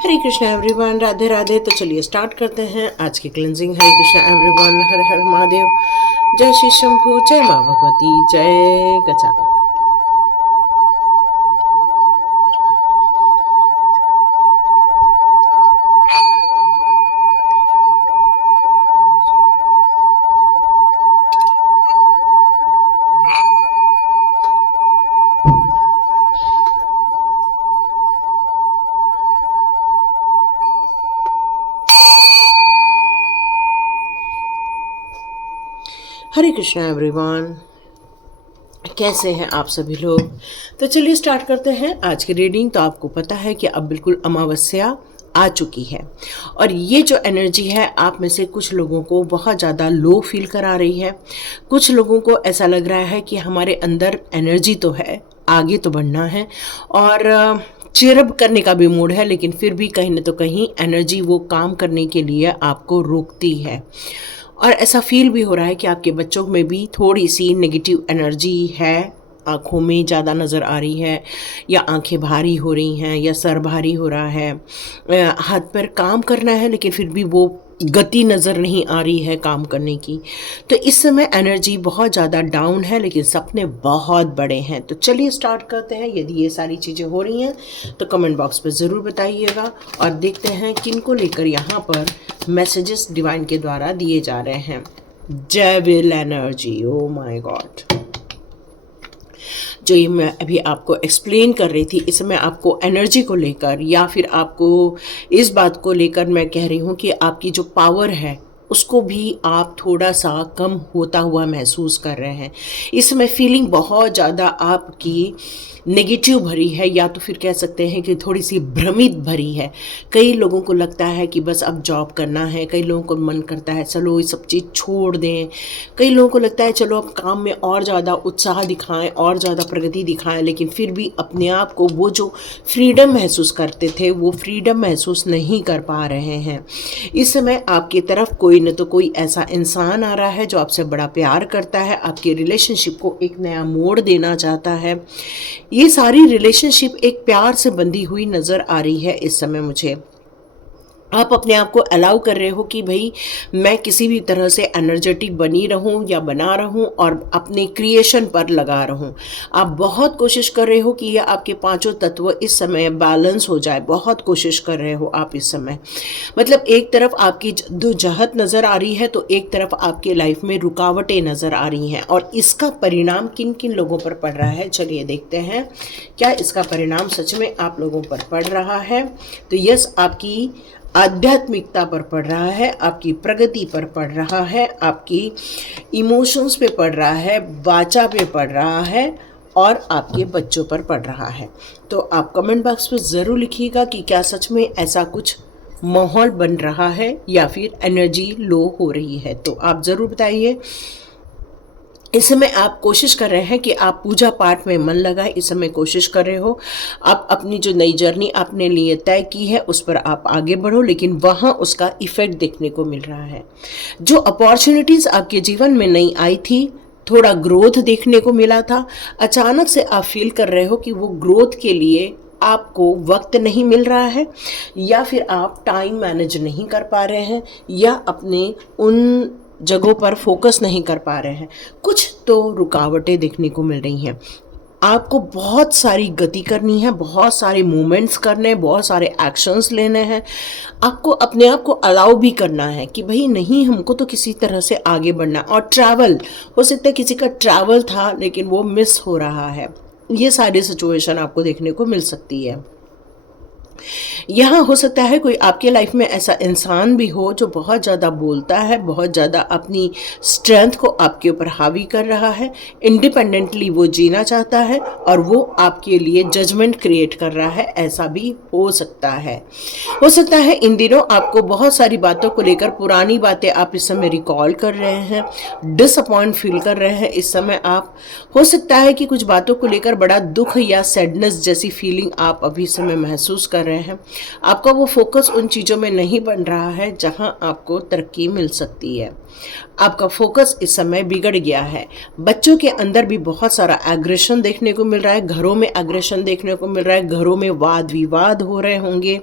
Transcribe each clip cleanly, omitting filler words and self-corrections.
हरे Krishna everyone, Radhe Radhe. तो चलिए start करते हैं आज की क्लेंजिंग। हरे कृष्णा एवरीवन, हर हर महादेव। जय श्री शंभू, जय माँ भगवती, जय गजानन। हरे कृष्णा एवरीवन, कैसे हैं आप सभी लोग। तो चलिए स्टार्ट करते हैं आज की रीडिंग। तो आपको पता है कि अब बिल्कुल अमावस्या आ चुकी है और ये जो एनर्जी है आप में से कुछ लोगों को बहुत ज़्यादा लो फील करा रही है। कुछ लोगों को ऐसा लग रहा है कि हमारे अंदर एनर्जी तो है, आगे तो बढ़ना है और चीयरअप करने का भी मूड है, लेकिन फिर भी कहीं ना तो कहीं एनर्जी वो काम करने के लिए आपको रोकती है। और ऐसा फील भी हो रहा है कि आपके बच्चों में भी थोड़ी सी नेगेटिव एनर्जी है। आँखों में ज़्यादा नज़र आ रही है, या आंखें भारी हो रही हैं, या सर भारी हो रहा है। हाथ पर काम करना है लेकिन फिर भी वो गति नज़र नहीं आ रही है काम करने की। तो इस समय एनर्जी बहुत ज़्यादा डाउन है, लेकिन सपने बहुत बड़े हैं। तो चलिए स्टार्ट करते हैं। यदि ये सारी चीज़ें हो रही हैं तो कमेंट बॉक्स पर ज़रूर बताइएगा और देखते हैं किन को लेकर यहाँ पर मैसेजेस डिवाइन के द्वारा दिए जा रहे हैं। जय will energy, oh my God. जो ये मैं अभी आपको एक्सप्लेन कर रही थी, इसमें आपको एनर्जी को लेकर या फिर आपको इस बात को लेकर मैं कह रही हूँ कि आपकी जो पावर है उसको भी आप थोड़ा सा कम होता हुआ महसूस कर रहे हैं। इसमें फीलिंग बहुत ज़्यादा आपकी नेगेटिव भरी है, या तो फिर कह सकते हैं कि थोड़ी सी भ्रमित भरी है। कई लोगों को लगता है कि बस अब जॉब करना है, कई लोगों को मन करता है चलो ये सब चीज़ छोड़ दें, कई लोगों को लगता है चलो अब काम में और ज़्यादा उत्साह दिखाएं और ज़्यादा प्रगति दिखाएं, लेकिन फिर भी अपने आप को वो जो फ्रीडम महसूस करते थे वो फ्रीडम महसूस नहीं कर पा रहे हैं। इस समय आपकी तरफ कोई न तो कोई ऐसा इंसान आ रहा है जो आपसे बड़ा प्यार करता है, आपके रिलेशनशिप को एक नया मोड़ देना चाहता है। ये सारी रिलेशनशिप एक प्यार से बंधी हुई नज़र आ रही है इस समय मुझे। आप अपने आप को अलाउ कर रहे हो कि भाई मैं किसी भी तरह से एनर्जेटिक बनी रहूं या बना रहूं और अपने क्रिएशन पर लगा रहूं। आप बहुत कोशिश कर रहे हो कि ये आपके पांचों तत्व इस समय बैलेंस हो जाए, बहुत कोशिश कर रहे हो आप इस समय। मतलब एक तरफ आपकी जद्दोजहद नज़र आ रही है तो एक तरफ आपके लाइफ में रुकावटें नज़र आ रही हैं, और इसका परिणाम किन किन लोगों पर पड़ रहा है चलिए देखते हैं क्या इसका परिणाम सच में आप लोगों पर पड़ रहा है। तो यस, आपकी आध्यात्मिकता पर पड़ रहा है, आपकी प्रगति पर पड़ रहा है, आपकी इमोशंस पे पड़ रहा है, वाचा पे पड़ रहा है और आपके बच्चों पर पड़ रहा है। तो आप कमेंट बॉक्स में ज़रूर लिखिएगा कि क्या सच में ऐसा कुछ माहौल बन रहा है या फिर एनर्जी लो हो रही है। तो आप ज़रूर बताइए। इस समय आप कोशिश कर रहे हैं कि आप पूजा पाठ में मन लगाएं। इस समय कोशिश कर रहे हो आप अपनी जो नई जर्नी आपने लिए तय की है उस पर आप आगे बढ़ो, लेकिन वहाँ उसका इफ़ेक्ट देखने को मिल रहा है। जो अपॉर्चुनिटीज़ आपके जीवन में नई आई थी, थोड़ा ग्रोथ देखने को मिला था, अचानक से आप फील कर रहे हो कि वो ग्रोथ के लिए आपको वक्त नहीं मिल रहा है, या फिर आप टाइम मैनेज नहीं कर पा रहे हैं, या अपने उन जगहों पर फोकस नहीं कर पा रहे हैं। कुछ तो रुकावटें देखने को मिल रही हैं। आपको बहुत सारी गति करनी है, बहुत सारे मूवमेंट्स करने हैं, बहुत सारे एक्शंस लेने हैं। आपको अपने आप को अलाउ भी करना है कि भाई नहीं, हमको तो किसी तरह से आगे बढ़ना है। और ट्रैवल हो सकता है, किसी का ट्रैवल था लेकिन वो मिस हो रहा है। ये सारी सिचुएशन आपको देखने को मिल सकती है। यहाँ हो सकता है कोई आपके लाइफ में ऐसा इंसान भी हो जो बहुत ज़्यादा बोलता है, बहुत ज़्यादा अपनी स्ट्रेंथ को आपके ऊपर हावी कर रहा है, इंडिपेंडेंटली वो जीना चाहता है और वो आपके लिए जजमेंट क्रिएट कर रहा है। ऐसा भी हो सकता है। हो सकता है इन दिनों आपको बहुत सारी बातों को लेकर पुरानी बातें आप इस समय रिकॉल कर रहे हैं, डिसअपॉइंट फील कर रहे हैं इस समय आप। हो सकता है कि कुछ बातों को लेकर बड़ा दुख या सैडनेस जैसी फीलिंग आप अभी समय महसूस कर रहे हैं। आपका वो फोकस उन चीज़ों में नहीं बन रहा है जहां आपको तरक्की मिल सकती है। आपका फोकस इस समय बिगड़ गया है। बच्चों के अंदर भी बहुत सारा एग्रेशन देखने को मिल रहा है, घरों में एग्रेशन देखने को मिल रहा है, घरों में वाद विवाद हो रहे होंगे।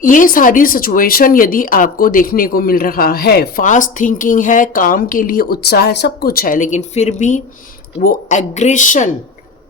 ये सारी सिचुएशन यदि आपको देखने को मिल रहा है, फास्ट थिंकिंग है, काम के लिए उत्साह है, सब कुछ है, लेकिन फिर भी वो एग्रेशन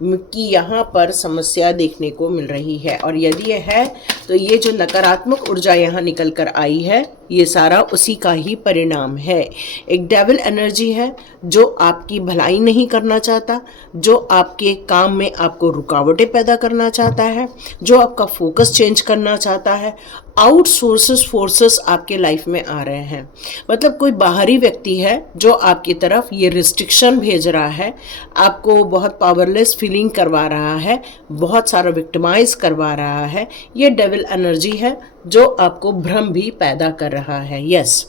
की यहाँ पर समस्या देखने को मिल रही है। और यदि ये है तो ये जो नकारात्मक ऊर्जा यहाँ निकल कर आई है, ये सारा उसी का ही परिणाम है। एक डेविल एनर्जी है जो आपकी भलाई नहीं करना चाहता, जो आपके काम में आपको रुकावटें पैदा करना चाहता है, जो आपका फोकस चेंज करना चाहता है। आउटसोर्सेस फोर्सेस आपके लाइफ में आ रहे हैं, मतलब कोई बाहरी व्यक्ति है जो आपकी तरफ ये रिस्ट्रिक्शन भेज रहा है, आपको बहुत पावरलेस फीलिंग करवा रहा है, बहुत सारा विक्टिमाइज करवा रहा है। ये डेविल एनर्जी है जो आपको भ्रम भी पैदा कर रहा है। यस,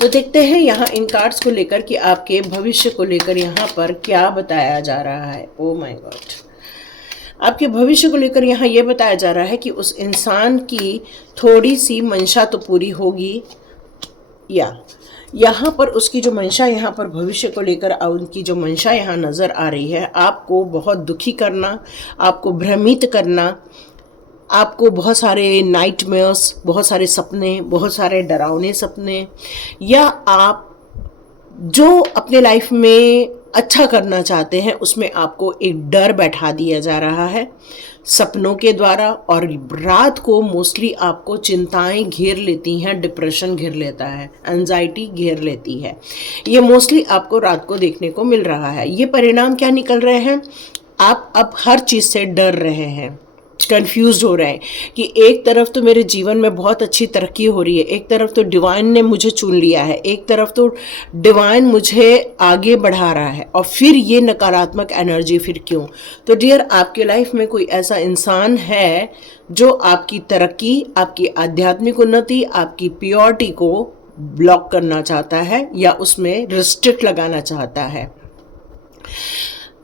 तो देखते हैं यहाँ इन कार्ड्स को लेकर कि आपके भविष्य को लेकर यहाँ पर क्या बताया जा रहा है। ओ माय गॉड, आपके भविष्य को लेकर यहाँ ये बताया जा रहा है कि उस इंसान की थोड़ी सी मंशा तो पूरी होगी, या यहाँ पर उसकी जो मंशा यहाँ पर भविष्य को लेकर उनकी जो मंशा यहाँ नज़र आ रही है, आपको बहुत दुखी करना, आपको भ्रमित करना, आपको बहुत सारे नाइटमेयर्स, बहुत सारे सपने, बहुत सारे डरावने सपने, या आप जो अपने लाइफ में अच्छा करना चाहते हैं उसमें आपको एक डर बैठा दिया जा रहा है सपनों के द्वारा। और रात को मोस्टली आपको चिंताएं घेर लेती हैं, डिप्रेशन घेर लेता है, एंजाइटी घेर लेती है। ये मोस्टली आपको रात को देखने को मिल रहा है। ये परिणाम क्या निकल रहे हैं, आप अब हर चीज़ से डर रहे हैं, कंफ्यूज हो रहे हैं कि एक तरफ तो मेरे जीवन में बहुत अच्छी तरक्की हो रही है, एक तरफ तो डिवाइन ने मुझे चुन लिया है, एक तरफ तो डिवाइन मुझे आगे बढ़ा रहा है, और फिर ये नकारात्मक एनर्जी फिर क्यों। तो डियर, आपके लाइफ में कोई ऐसा इंसान है जो आपकी तरक्की, आपकी आध्यात्मिक उन्नति, आपकी प्योरिटी को ब्लॉक करना चाहता है या उसमें रिस्ट्रिक्ट लगाना चाहता है।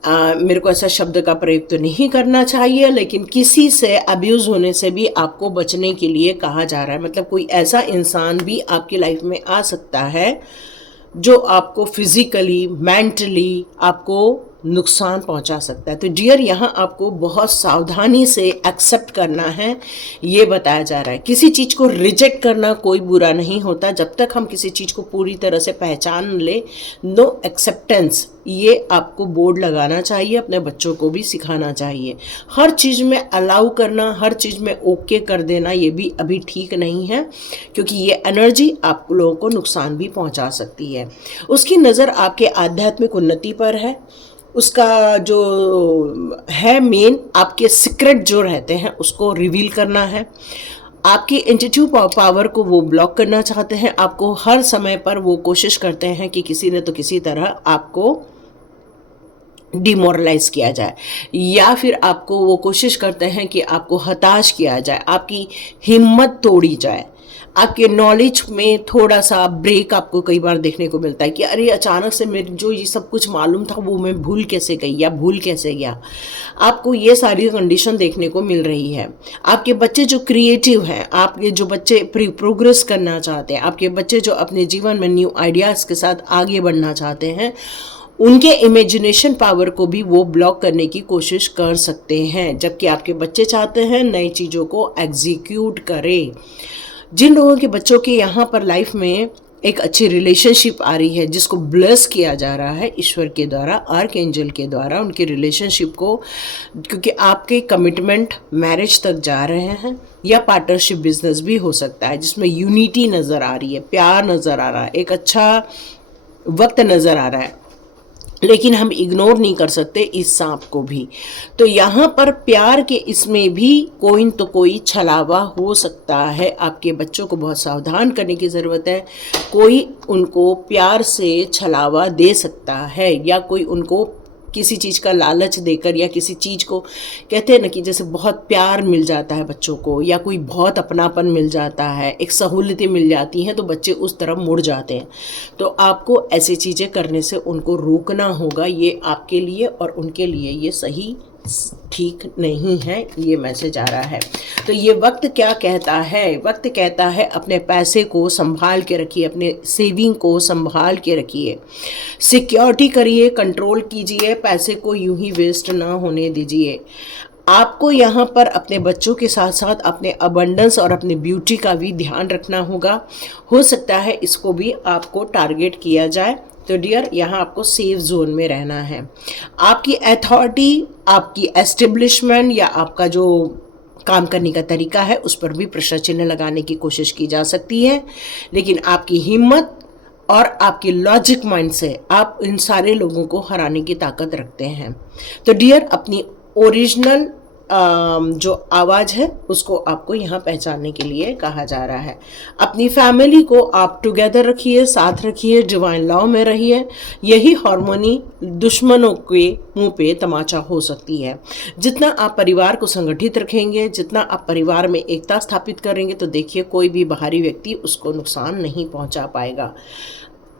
मेरे को ऐसा शब्द का प्रयोग तो नहीं करना चाहिए, लेकिन किसी से अब्यूज़ होने से भी आपको बचने के लिए कहा जा रहा है। मतलब कोई ऐसा इंसान भी आपकी लाइफ में आ सकता है जो आपको फिजिकली, मेंटली आपको नुकसान पहुंचा सकता है। तो डियर, यहाँ आपको बहुत सावधानी से एक्सेप्ट करना है, ये बताया जा रहा है। किसी चीज़ को रिजेक्ट करना कोई बुरा नहीं होता, जब तक हम किसी चीज़ को पूरी तरह से पहचान ले। नो एक्सेप्टेंस, ये आपको बोर्ड लगाना चाहिए, अपने बच्चों को भी सिखाना चाहिए। हर चीज़ में अलाउ करना, हर चीज़ में ओके कर देना, ये भी अभी ठीक नहीं है, क्योंकि ये एनर्जी आप लोगों को नुकसान भी पहुंचा सकती है। उसकी नज़र आपके आध्यात्मिक उन्नति पर है, उसका जो है मेन, आपके सीक्रेट जो रहते हैं उसको रिवील करना है, आपकी इंट्यूटिव पावर को वो ब्लॉक करना चाहते हैं। आपको हर समय पर वो कोशिश करते हैं कि किसी न तो किसी तरह आपको डिमोरलाइज किया जाए, या फिर आपको वो कोशिश करते हैं कि आपको हताश किया जाए, आपकी हिम्मत तोड़ी जाए, आपके नॉलेज में थोड़ा सा ब्रेक आपको कई बार देखने को मिलता है कि अरे अचानक से मेरे जो ये सब कुछ मालूम था वो मैं भूल कैसे गई या भूल कैसे गया। आपको ये सारी कंडीशन देखने को मिल रही है। आपके बच्चे जो क्रिएटिव हैं, आपके जो बच्चे प्रोग्रेस करना चाहते हैं, आपके बच्चे जो अपने जीवन में न्यू आइडियाज़ के साथ आगे बढ़ना चाहते हैं, उनके इमेजिनेशन पावर को भी वो ब्लॉक करने की कोशिश कर सकते हैं। जबकि आपके बच्चे चाहते हैं नई चीज़ों को एग्जीक्यूट करें। जिन लोगों के बच्चों के यहाँ पर लाइफ में एक अच्छी रिलेशनशिप आ रही है, जिसको ब्लेस किया जा रहा है ईश्वर के द्वारा, आर्क एंजल के द्वारा, उनके रिलेशनशिप को, क्योंकि आपके कमिटमेंट मैरिज तक जा रहे हैं, या पार्टनरशिप बिजनेस भी हो सकता है जिसमें यूनिटी नज़र आ रही है, प्यार नज़र आ रहा है, एक अच्छा वक्त नज़र आ रहा है, लेकिन हम इग्नोर नहीं कर सकते इस सांप को भी। तो यहाँ पर प्यार के इसमें भी कोई न तो कोई छलावा हो सकता है। आपके बच्चों को बहुत सावधान करने की ज़रूरत है। कोई उनको प्यार से छलावा दे सकता है, या कोई उनको किसी चीज़ का लालच देकर, या किसी चीज़ को कहते हैं ना कि जैसे बहुत प्यार मिल जाता है बच्चों को, या कोई बहुत अपनापन मिल जाता है, एक सहूलियतें मिल जाती हैं, तो बच्चे उस तरफ मुड़ जाते हैं। तो आपको ऐसी चीज़ें करने से उनको रोकना होगा। ये आपके लिए और उनके लिए ये सही ठीक नहीं है, ये मैसेज आ रहा है। तो ये वक्त क्या कहता है? वक्त कहता है अपने पैसे को संभाल के रखिए, अपने सेविंग को संभाल के रखिए, सिक्योरिटी करिए, कंट्रोल कीजिए, पैसे को यूं ही वेस्ट ना होने दीजिए। आपको यहाँ पर अपने बच्चों के साथ साथ अपने अबंडेंस और अपने ब्यूटी का भी ध्यान रखना होगा। हो सकता है इसको भी आपको टारगेट किया जाए। तो डियर, यहाँ आपको सेफ जोन में रहना है। आपकी अथॉरिटी, आपकी एस्टेब्लिशमेंट या आपका जो काम करने का तरीका है उस पर भी प्रश्न चिन्ह लगाने की कोशिश की जा सकती है, लेकिन आपकी हिम्मत और आपकी लॉजिक माइंड से आप इन सारे लोगों को हराने की ताकत रखते हैं। तो डियर, अपनी ओरिजिनल जो आवाज़ है उसको आपको यहाँ पहचानने के लिए कहा जा रहा है। अपनी फैमिली को आप टुगेदर रखिए, साथ रखिए, डिवाइन लॉ में रहिए। यही हार्मोनी दुश्मनों के मुंह पे तमाचा हो सकती है। जितना आप परिवार को संगठित रखेंगे, जितना आप परिवार में एकता स्थापित करेंगे, तो देखिए कोई भी बाहरी व्यक्ति उसको नुकसान नहीं पहुंचा पाएगा।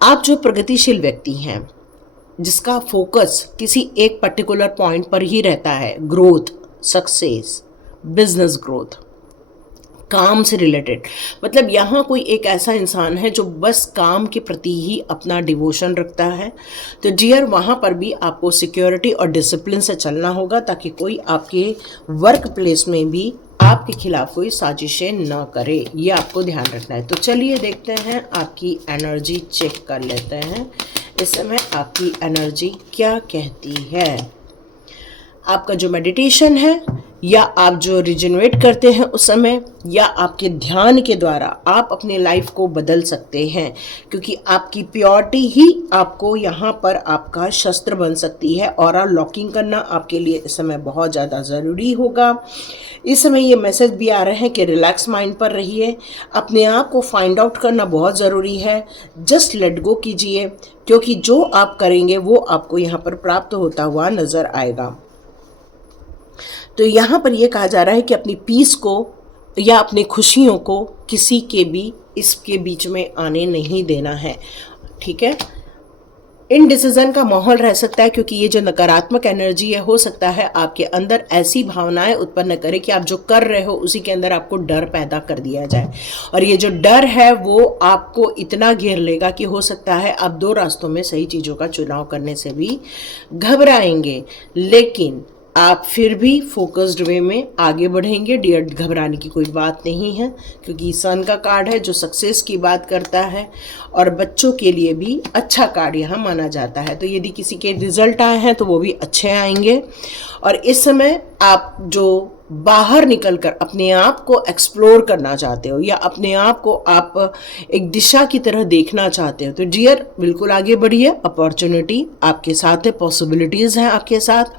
आप जो प्रगतिशील व्यक्ति हैं, जिसका फोकस किसी एक पर्टिकुलर पॉइंट पर ही रहता है, ग्रोथ, सक्सेस, बिजनेस ग्रोथ, काम से रिलेटेड, मतलब यहाँ कोई एक ऐसा इंसान है जो बस काम के प्रति ही अपना डिवोशन रखता है, तो डियर वहाँ पर भी आपको सिक्योरिटी और डिसिप्लिन से चलना होगा, ताकि कोई आपके वर्क प्लेस में भी आपके खिलाफ कोई साजिशें न करे। ये आपको ध्यान रखना है। तो चलिए देखते हैं, आपकी एनर्जी चेक कर लेते हैं। इस समय आपकी एनर्जी क्या कहती है। आपका जो मेडिटेशन है या आप जो रिजनरेट करते हैं उस समय, या आपके ध्यान के द्वारा आप अपने लाइफ को बदल सकते हैं, क्योंकि आपकी प्योरिटी ही आपको यहाँ पर आपका शस्त्र बन सकती है। और लॉकिंग करना आपके लिए इस समय बहुत ज़्यादा ज़रूरी होगा। इस समय ये मैसेज भी आ रहे हैं कि रिलैक्स माइंड पर रहिए, अपने आप को फाइंड आउट करना बहुत ज़रूरी है। जस्ट लेट गो कीजिए, क्योंकि जो आप करेंगे वो आपको यहाँ पर प्राप्त होता हुआ नज़र आएगा। तो यहाँ पर यह कहा जा रहा है कि अपनी पीस को या अपनी खुशियों को किसी के भी इसके बीच में आने नहीं देना है, ठीक है। इनडिसीजन का माहौल रह सकता है, क्योंकि ये जो नकारात्मक एनर्जी है, हो सकता है आपके अंदर ऐसी भावनाएं उत्पन्न करे कि आप जो कर रहे हो उसी के अंदर आपको डर पैदा कर दिया जाए। और ये जो डर है वो आपको इतना घेर लेगा कि हो सकता है आप दो रास्तों में सही चीज़ों का चुनाव करने से भी घबराएंगे, लेकिन आप फिर भी फोकस्ड वे में आगे बढ़ेंगे। डियर, घबराने की कोई बात नहीं है, क्योंकि सन का कार्ड है जो सक्सेस की बात करता है, और बच्चों के लिए भी अच्छा कार्ड यहाँ माना जाता है। तो यदि किसी के रिजल्ट आए हैं तो वो भी अच्छे आएंगे। और इस समय आप जो बाहर निकलकर अपने आप को एक्सप्लोर करना चाहते हो, या अपने आप को आप एक दिशा की तरह देखना चाहते हो, तो डियर बिल्कुल आगे बढ़िए। अपॉर्चुनिटी आपके साथ है, पॉसिबिलिटीज़ हैं आपके साथ।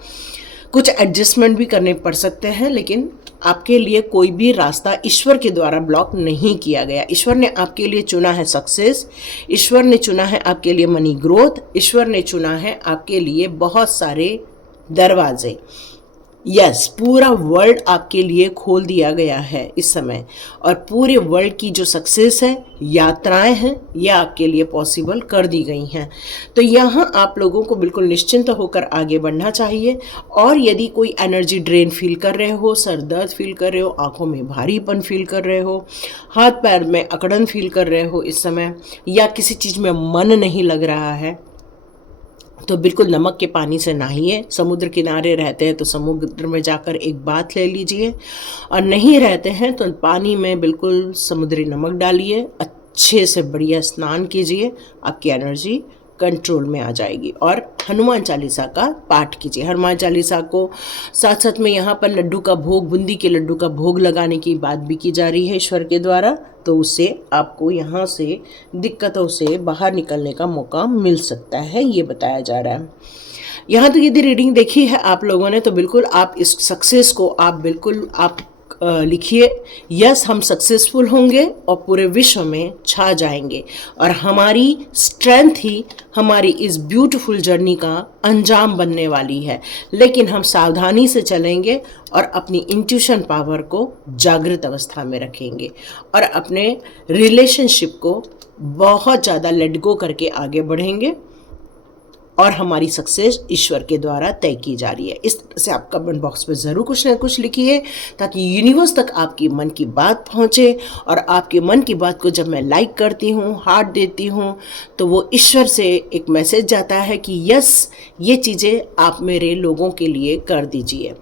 कुछ एडजस्टमेंट भी करने पड़ सकते हैं, लेकिन आपके लिए कोई भी रास्ता ईश्वर के द्वारा ब्लॉक नहीं किया गया। ईश्वर ने आपके लिए चुना है सक्सेस, ईश्वर ने चुना है आपके लिए मनी ग्रोथ, ईश्वर ने चुना है आपके लिए बहुत सारे दरवाजे। यस, पूरा वर्ल्ड आपके लिए खोल दिया गया है इस समय, और पूरे वर्ल्ड की जो सक्सेस है, यात्राएं हैं, ये आपके लिए पॉसिबल कर दी गई हैं। तो यहाँ आप लोगों को बिल्कुल निश्चिंत होकर आगे बढ़ना चाहिए। और यदि कोई एनर्जी ड्रेन फील कर रहे हो, सर दर्द फील कर रहे हो, आंखों में भारीपन फील कर रहे हो, हाथ पैर में अकड़न फील कर रहे हो इस समय, या किसी चीज़ में मन नहीं लग रहा है, तो बिल्कुल नमक के पानी से नहाइए। समुद्र किनारे रहते हैं तो समुद्र में जाकर एक बाथ ले लीजिए, और नहीं रहते हैं तो पानी में बिल्कुल समुद्री नमक डालिए, अच्छे से बढ़िया स्नान कीजिए, आपकी एनर्जी कंट्रोल में आ जाएगी। और हनुमान चालीसा का पाठ कीजिए। हनुमान चालीसा को साथ साथ में यहाँ पर लड्डू का भोग, बूंदी के लड्डू का भोग लगाने की बात भी की जा रही है ईश्वर के द्वारा, तो उससे आपको यहाँ से दिक्कतों से बाहर निकलने का मौका मिल सकता है, ये बताया जा रहा है। यहाँ तो यदि रीडिंग देखी है आप लोगों ने, तो बिल्कुल आप इस सक्सेस को आप बिल्कुल आप लिखिए, यस हम सक्सेसफुल होंगे और पूरे विश्व में छा जाएंगे, और हमारी स्ट्रेंथ ही हमारी इस ब्यूटीफुल जर्नी का अंजाम बनने वाली है। लेकिन हम सावधानी से चलेंगे और अपनी इंट्यूशन पावर को जागृत अवस्था में रखेंगे, और अपने रिलेशनशिप को बहुत ज़्यादा लेट गो करके आगे बढ़ेंगे, और हमारी सक्सेस ईश्वर के द्वारा तय की जा रही है। इस तरह से आप कमेंट बॉक्स में ज़रूर कुछ ना कुछ लिखिए, ताकि यूनिवर्स तक आपकी मन की बात पहुंचे। और आपके मन की बात को जब मैं लाइक करती हूँ, हार्ट देती हूँ, तो वो ईश्वर से एक मैसेज जाता है कि यस, ये चीज़ें आप मेरे लोगों के लिए कर दीजिए।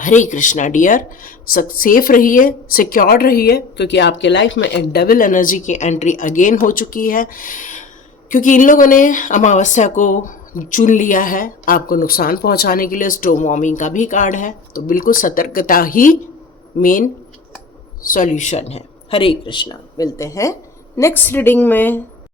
हरे कृष्णा डियर, सेफ रहिए, सिक्योर्ड रहिए, क्योंकि आपके लाइफ में एक डेविल एनर्जी की एंट्री अगेन हो चुकी है, क्योंकि इन लोगों ने अमावस्या को चुन लिया है आपको नुकसान पहुंचाने के लिए। स्टोम वॉर्मिंग का भी कार्ड है, तो बिल्कुल सतर्कता ही मेन सॉल्यूशन है। हरे कृष्णा। मिलते हैं नेक्स्ट रीडिंग में।